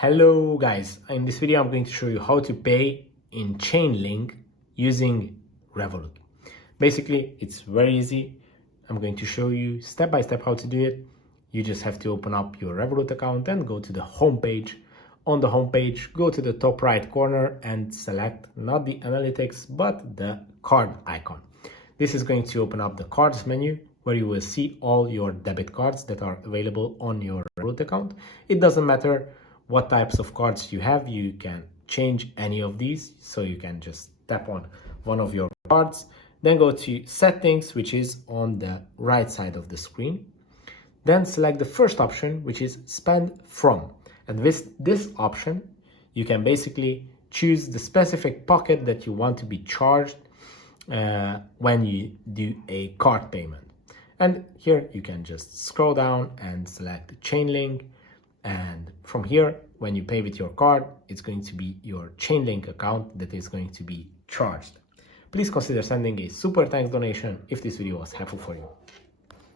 Hello guys, in this video I'm going to show you how to pay in Chainlink using Revolut. Basically, it's very easy. I'm going to show you step by step how to do it. You just have to open up your Revolut account and go to the home page. On the home page, go to the top right corner and select not the analytics but the card icon. This is going to open up the cards menu where you will see all your debit cards that are available on your Revolut account. It doesn't matter what types of cards you have, you can change any of these. So you can just tap on one of your cards, then go to settings, which is on the right side of the screen. Then select the first option, which is spend from. And with this option, you can basically choose the specific pocket that you want to be charged when you do a card payment. And here you can just scroll down and select Chainlink. And from here, when you pay with your card, it's going to be your Chainlink account that is going to be charged. Please consider sending a super thanks donation if this video was helpful for you.